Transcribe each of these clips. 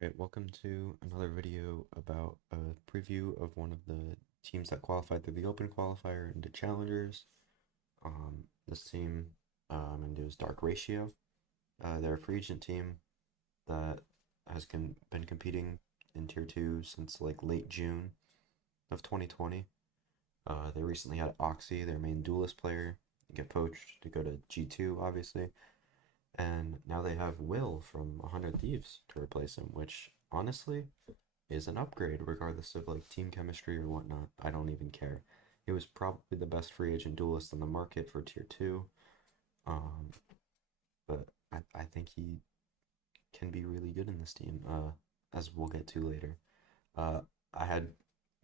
Great, welcome to another video about a preview of one of the teams that qualified through the Open qualifier into Challengers. This team and it was Dark Ratio. They're a free agent team that has been competing in Tier 2 since like late June of 2020. They recently had Oxy, their main duelist player, get poached to go to G2, obviously. And now they have Will from 100 Thieves to replace him, which honestly is an upgrade regardless of like team chemistry or whatnot. I don't even care. He was probably the best free agent duelist on the market for tier two. Um, but I think he can be really good in this team, as we'll get to later. Uh, I had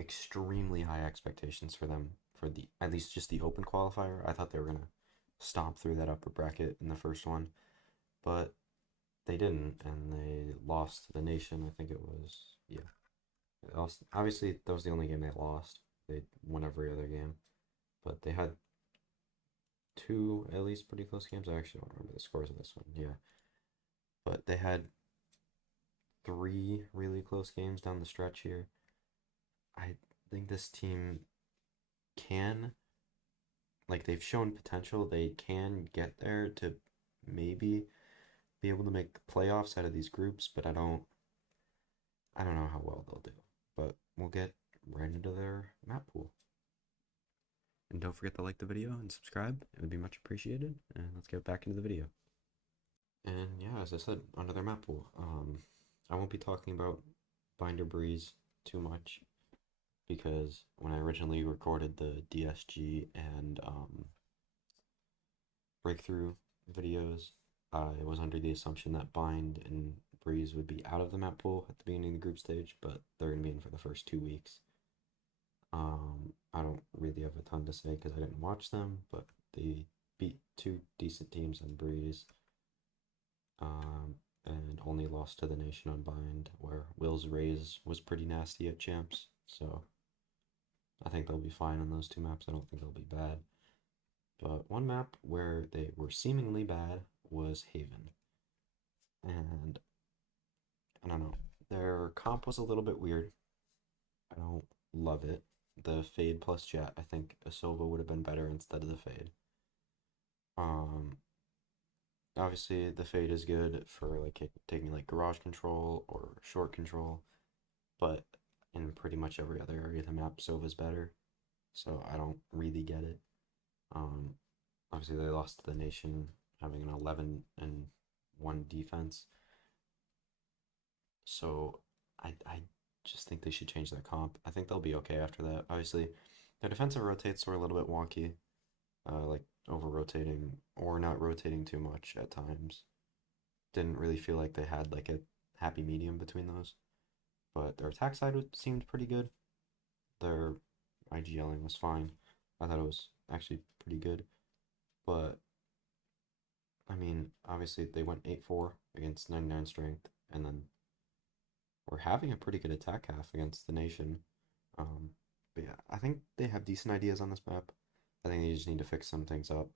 extremely high expectations for them for the at least just the open qualifier. I thought they were gonna stomp through that upper bracket in the first one, but they didn't, and they lost to the nation. I think it was, yeah. They lost. Obviously, that was the only game they lost. They won every other game, but they had two at least pretty close games. I actually don't remember the scores of this one. Yeah, but they had three really close games down the stretch here. I think this team can, like, they've shown potential. They can get there to maybe be able to make playoffs out of these groups, but I don't know how well they'll do. But we'll get right into their map pool. And don't forget to like the video and subscribe. It would be much appreciated. And let's get back into the video. And yeah, as I said, under their map pool. I won't be talking about Binder Breeze too much because when I originally recorded the DSG and Breakthrough videos, I was under the assumption that Bind and Breeze would be out of the map pool at the beginning of the group stage, but they're going to be in for the first 2 weeks. I don't really have a ton to say because I didn't watch them, but they beat two decent teams on Breeze, and only lost to the Nation on Bind, where Will's Raise was pretty nasty at Champs. So I think they'll be fine on those two maps. I don't think they'll be bad. But one map where they were seemingly bad was Haven, and I don't know. Their comp was a little bit weird. I don't love it. The Fade plus Jet, I think Asova would have been better instead of the Fade. Um, Obviously the Fade is good for like taking like garage control or short control, but in pretty much every other area of the map, Sova's better. So I don't really get it. Um, Obviously they lost to the Nation having an 11 and 1 defense. So I just think they should change their comp. I think they'll be okay after that. Obviously, their defensive rotates were a little bit wonky, like over rotating or not rotating too much at times. Didn't really feel like they had like a happy medium between those. But their attack side seemed pretty good. Their IGLing was fine. I thought it was actually pretty good. But I mean, obviously they went 8-4 against 99 strength, and then we're having a pretty good attack half against the Nation. Um, but yeah, I think they have decent ideas on this map. I think they just need to fix some things up.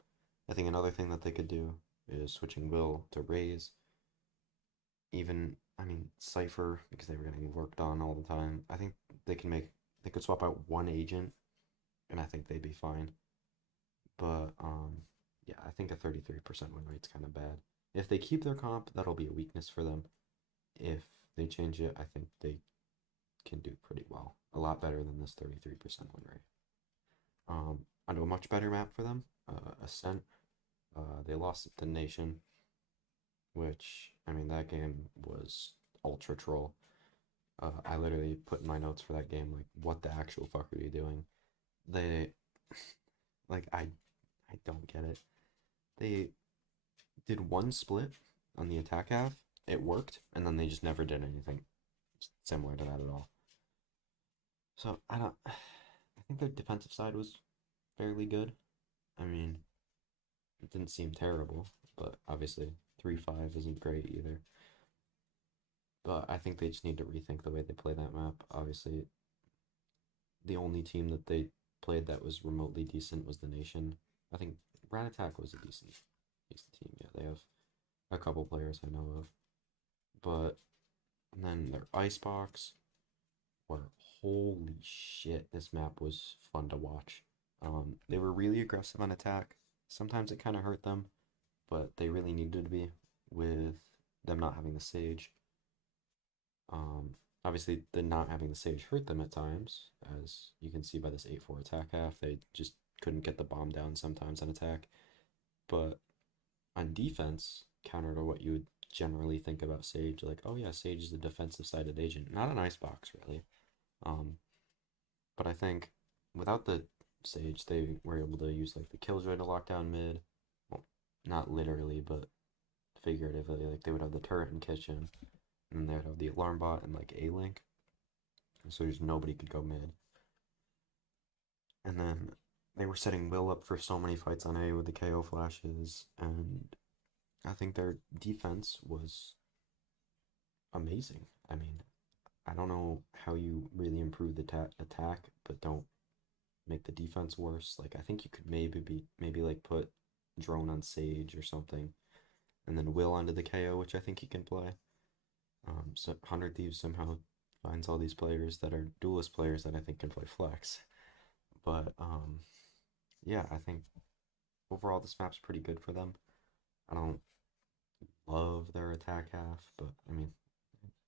I think another thing that they could do is switching Will to Raze. Even, I mean, Cypher, because they were getting worked on all the time. I think they could swap out one agent, and I think they'd be fine. But, yeah, I think a 33% win rate's kind of bad. If they keep their comp, that'll be a weakness for them. If they change it, I think they can do pretty well. A lot better than this 33% win rate. I know a much better map for them, Ascent. They lost to Nation, which, I mean, that game was ultra troll. I literally put in my notes for that game, like, what the actual fuck are you doing? They, like, I don't get it. They did one split on the attack half, it worked, and then they just never did anything similar to that at all. So I think their defensive side was fairly good. I mean, it didn't seem terrible, but obviously 3-5 isn't great either. But I think they just need to rethink the way they play that map. Obviously, the only team that they played that was remotely decent was the Nation. I think Rat Attack was a decent team. Yeah, they have a couple players I know of. But And then their Icebox, where holy shit, this map was fun to watch. They were really aggressive on attack. Sometimes it kind of hurt them, but they really needed to be with them not having the Sage. Um, Obviously, the not having the Sage hurt them at times, as you can see by this 8-4 attack half. They just couldn't get the bomb down sometimes on attack. But on defense, counter to what you would generally think about Sage, like, oh yeah, Sage is the defensive sided agent, not an Icebox, really. Um, but I think without the Sage, they were able to use like the Killjoy to lock down mid. Well, not literally, but figuratively. Like they would have the turret in kitchen, and they'd have the alarm bot and like A Link, so just nobody could go mid. And then they were setting Will up for so many fights on A with the KO flashes, and I think their defense was amazing. I mean, I don't know how you really improve the attack, but don't make the defense worse. Like I think you could maybe like put Drone on Sage or something, and then Will onto the KO, which I think he can play. So 100 Thieves somehow finds all these players that are duelist players that I think can play flex. But yeah, I think overall this map's pretty good for them. I don't love their attack half, but I mean,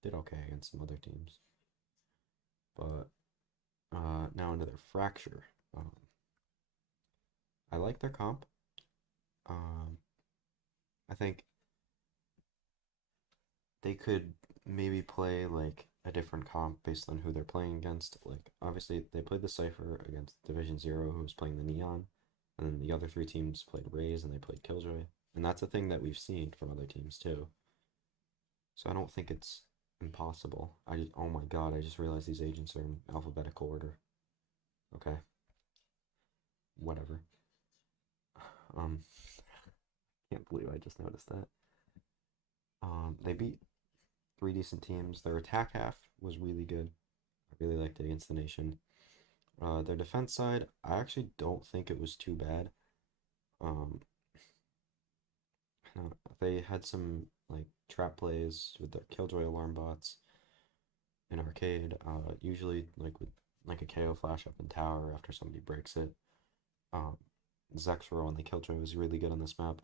did okay against some other teams. But now into their fracture. Um, I like their comp. Um, I think they could maybe play like a different comp based on who they're playing against. Like obviously they played the Cypher against Division Zero, who was playing the Neon, and then the other three teams played Raze and they played Killjoy, and that's a thing that we've seen from other teams too. So I don't think it's impossible. I just oh my god, I just realized these agents are in alphabetical order. Okay, whatever. Um, can't believe I just noticed that. They beat three decent teams. Their attack half was really good. I really liked it against the Nation. Their defense side, I actually don't think it was too bad. Um, they had some like trap plays with their Killjoy alarm bots in arcade. Usually like with like a KO flash up in tower after somebody breaks it. Um, Zexro on the Killjoy was really good on this map.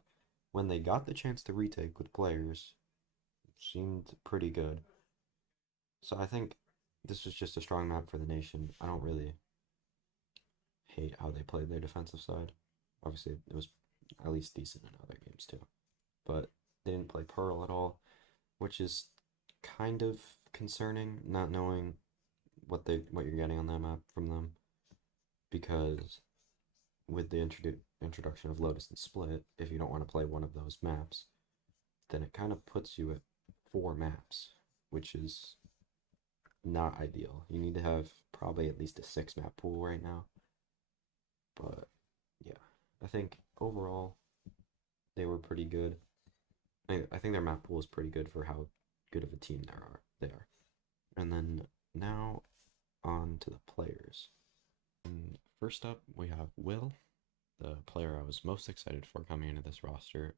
When they got the chance to retake with players, it seemed pretty good. So I think this was just a strong map for the Nation. I don't really hate how they played their defensive side. Obviously, it was at least decent in other games too. But they didn't play Pearl at all, which is kind of concerning, not knowing what you're getting on that map from them, because with the introduction of Lotus and Split, if you don't want to play one of those maps, then it kind of puts you at four maps, which is not ideal. You need to have probably at least a six map pool right now. But yeah, I think overall they were pretty good. I think their map pool is pretty good for how good of a team they are. And then now on to the players. And first up, we have Will, the player I was most excited for coming into this roster.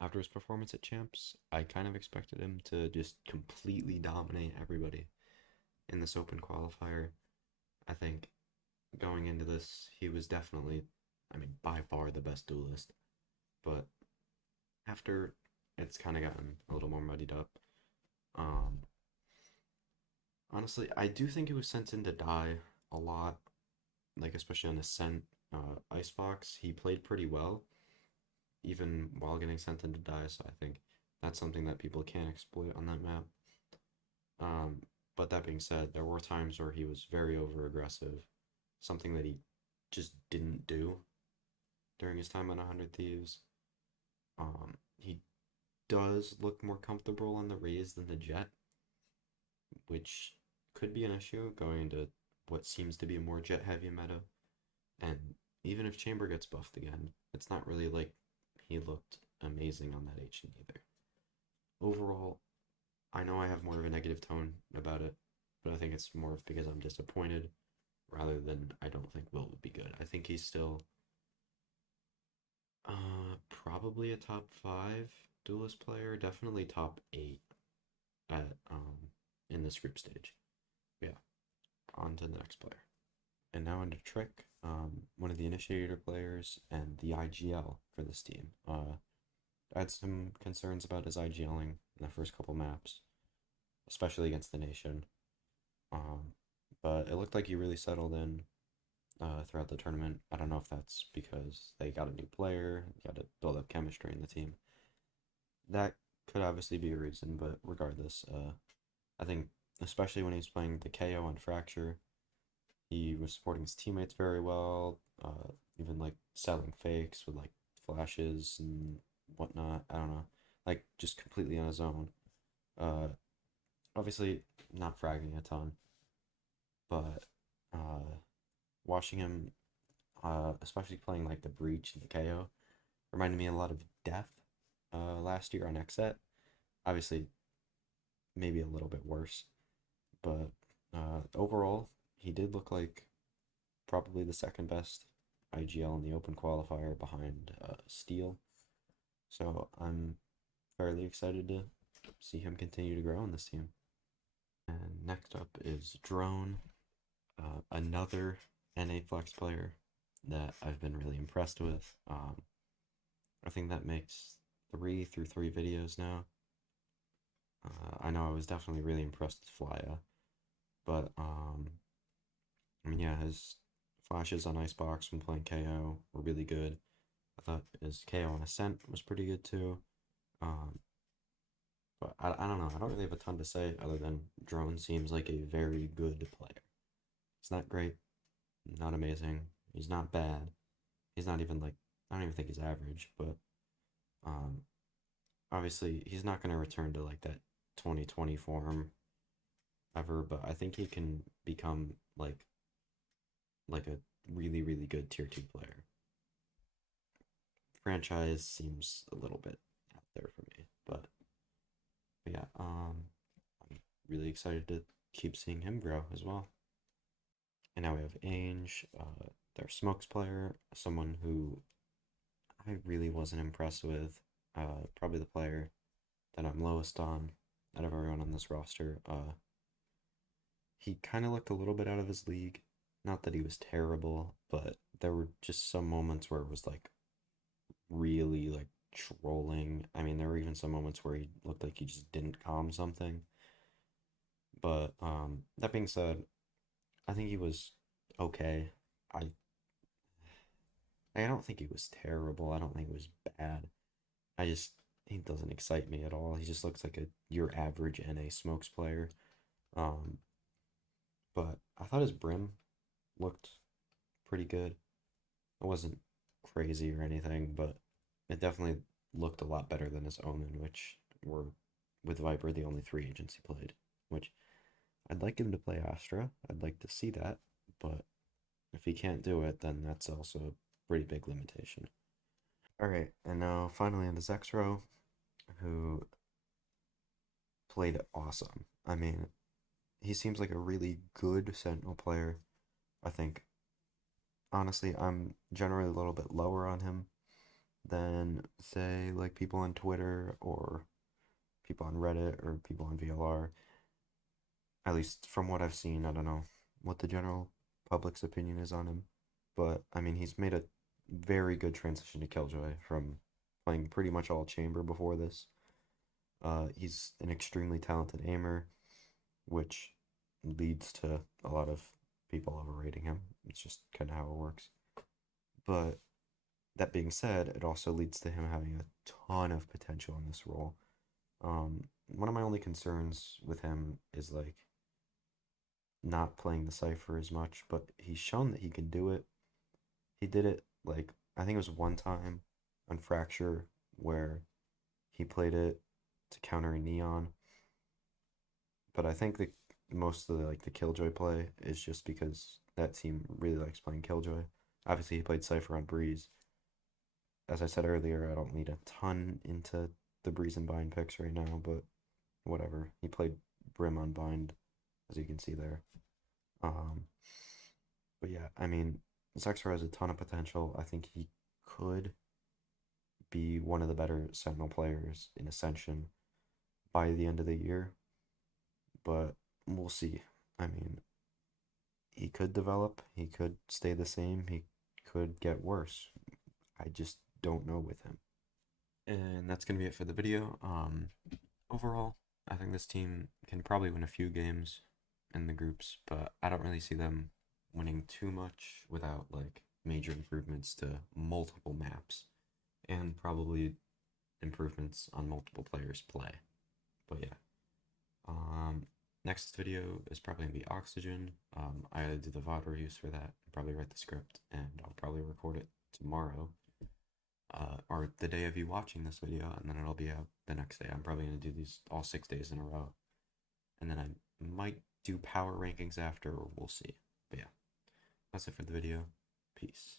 After his performance at Champs, I kind of expected him to just completely dominate everybody in this open qualifier. I think going into this, he was definitely, I mean, by far the best duelist. But after it's kind of gotten a little more muddied up, um, honestly, I do think he was sent in to die a lot, like especially on Ascent Icebox. He played pretty well, even while getting sent in to die. So I think that's something that people can't exploit on that map. Um, but that being said, there were times where he was very over aggressive, something that he just didn't do during his time on 100 Thieves. He does look more comfortable on the Raze than the Jet, which could be an issue going into what seems to be a more Jet heavy meta. And even if Chamber gets buffed again, it's not really like he looked amazing on that Ancient either. Overall, I know I have more of a negative tone about it, but I think it's more because I'm disappointed rather than I don't think Will would be good. I think he's still probably a top 5 duelist player, definitely top 8. at in this group stage. Yeah, on to the next player. And now into Trick, one of the initiator players and the IGL for this team. I had some concerns about his IGLing in the first couple maps, especially against the Nation. Um, but it looked like he really settled in throughout the tournament. I don't know if that's because they got a new player, got to build up chemistry in the team. That could obviously be a reason, but regardless, I think especially when he's playing the KO on Fracture, he was supporting his teammates very well, even like selling fakes with like flashes and whatnot. I don't know, like just completely on his own. Uh, Obviously not fragging a ton, but uh, watching him, especially playing like the Breach and the KO, reminded me a lot of Death last year on XSET. Obviously, maybe a little bit worse, but overall, he did look like probably the second best IGL in the open qualifier behind Steel. So I'm fairly excited to see him continue to grow in this team. And next up is Drone, another NA Flex player that I've been really impressed with. I think that makes 3 videos now. I know I was definitely really impressed with Flya, but I mean, yeah, his flashes on Icebox when playing KO were really good. I thought his KO on Ascent was pretty good too. Um, but I don't know. I don't really have a ton to say other than Drone seems like a very good player. He's not great, not amazing. He's not bad. He's not even like, I don't even think he's average, but um, obviously he's not going to return to like that 2020 form ever, but I think he can become like a really really good tier 2 player. Franchise seems a little bit out there for me, but yeah, I'm really excited to keep seeing him grow as well. And now we have Ainge, their smokes player, someone who I really wasn't impressed with. Probably the player that I'm lowest on out of everyone on this roster. He kind of looked a little bit out of his league. Not that he was terrible, but there were just some moments where it was like really like trolling. I mean, there were even some moments where he looked like he just didn't calm something. But that being said, I think he was okay. I I don't think he was terrible. I don't think he was bad. I just he doesn't excite me at all. He just looks like a your average NA smokes player. Um, but I thought his brim looked pretty good. It wasn't crazy or anything, but it definitely looked a lot better than his Omen, which were with Viper the only 3 agents he played. Which I'd like him to play Astra. I'd like to see that, but if he can't do it, then that's also a pretty big limitation. All right, and now finally into Zexro, who played awesome. I mean, he seems like a really good Sentinel player. I think, honestly, I'm generally a little bit lower on him than, say, like people on Twitter or people on Reddit or people on VLR. At least from what I've seen, I don't know what the general public's opinion is on him. But, I mean, he's made a very good transition to Killjoy from playing pretty much all chamber before this. He's an extremely talented aimer, which leads to a lot of people overrating him. It's just kind of how it works. But that being said, it also leads to him having a ton of potential in this role. One of my only concerns with him is like not playing the Cypher as much, but he's shown that he can do it. He did it like I think it was one time on Fracture where he played it to counter a Neon, but I think that most of the Killjoy play is just because that team really likes playing Killjoy. Obviously, he played Cypher on Breeze. As I said earlier, I don't need a ton into the Breeze and Bind picks right now, but whatever. He played Brim on Bind, as you can see there. Um, but yeah, I mean, Zexor has a ton of potential. I think he could be one of the better Sentinel players in Ascension by the end of the year. but we'll see. I mean, he could develop, he could stay the same, he could get worse. I just don't know with him. And that's gonna be it for the video. Overall, I think this team can probably win a few games in the groups, but I don't really see them winning too much without like major improvements to multiple maps and probably improvements on multiple players' play. But yeah. Um, Next video is probably gonna be Oxygen. I gotta do the VOD reviews for that, probably write the script, and I'll probably record it tomorrow, or the day of you watching this video, and then it'll be out the next day. I'm probably gonna do these all 6 days in a row, and then I might do power rankings after, or we'll see. But yeah, that's it for the video. Peace.